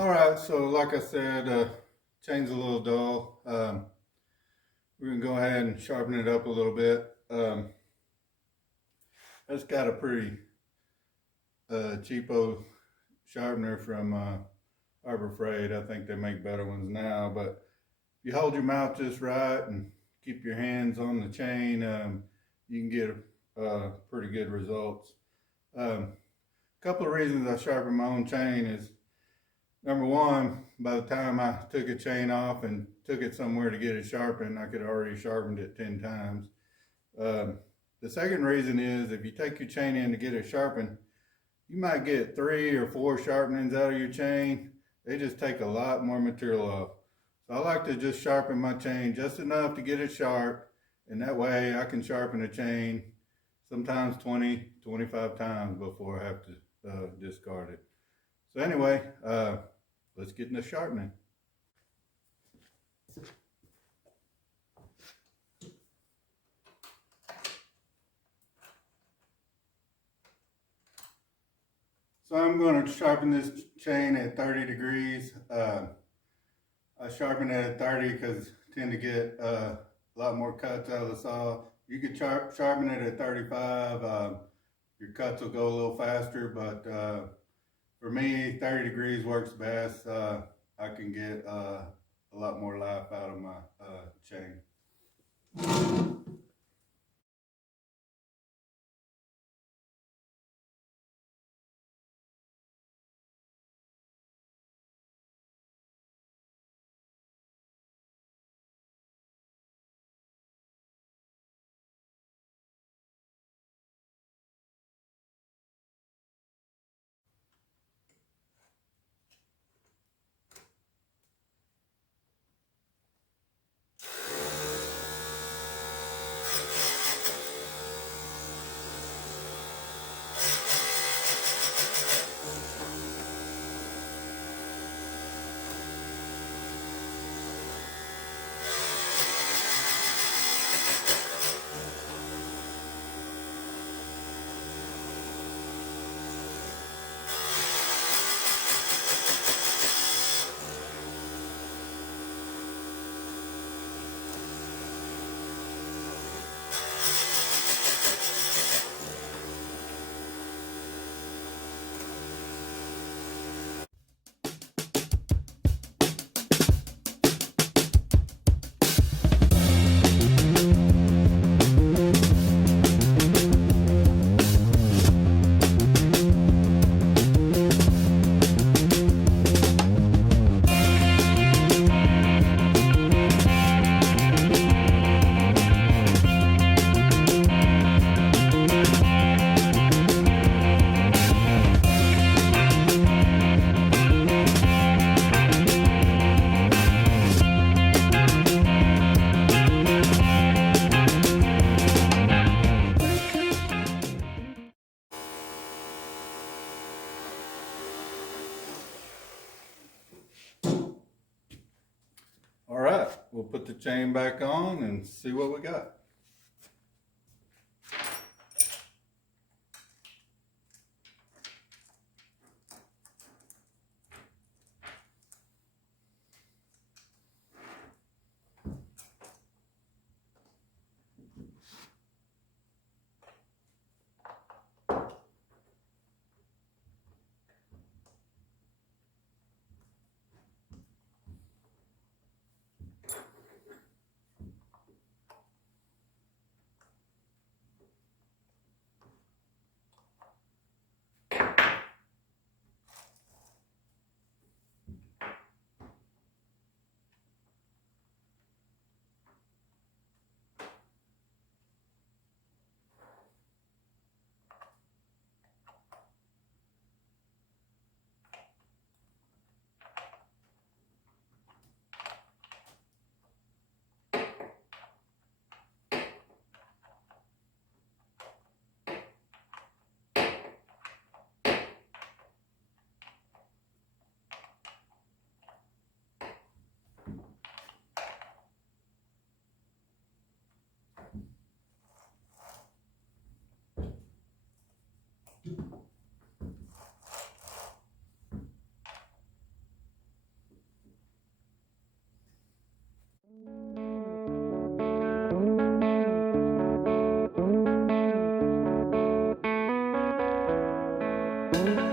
All right, so like I said, chain's a little dull. We're gonna go ahead and sharpen it up a little bit. It's got a pretty cheapo sharpener from Harbor Freight. I think they make better ones now, but if you hold your mouth just right and keep your hands on the chain, you can get pretty good results. A couple of reasons I sharpen my own chain is number one, by the time I took a chain off and took it somewhere to get it sharpened, I could have already sharpened it 10 times. The second reason is if you take your chain in to get it sharpened, you might get 3 or 4 sharpenings out of your chain. They just take a lot more material off. So I like to just sharpen my chain just enough to get it sharp, and that way I can sharpen a chain sometimes 20, 25 times before I have to discard it. So anyway, let's get into sharpening. So I'm going to sharpen this chain at 30 degrees. I sharpen it at 30 because I tend to get a lot more cuts out of the saw. You could sharpen it at 35. Your cuts will go a little faster, but for me, 30 degrees works best. I can get a lot more life out of my chain. All right, we'll put the chain back on and see what we got. it.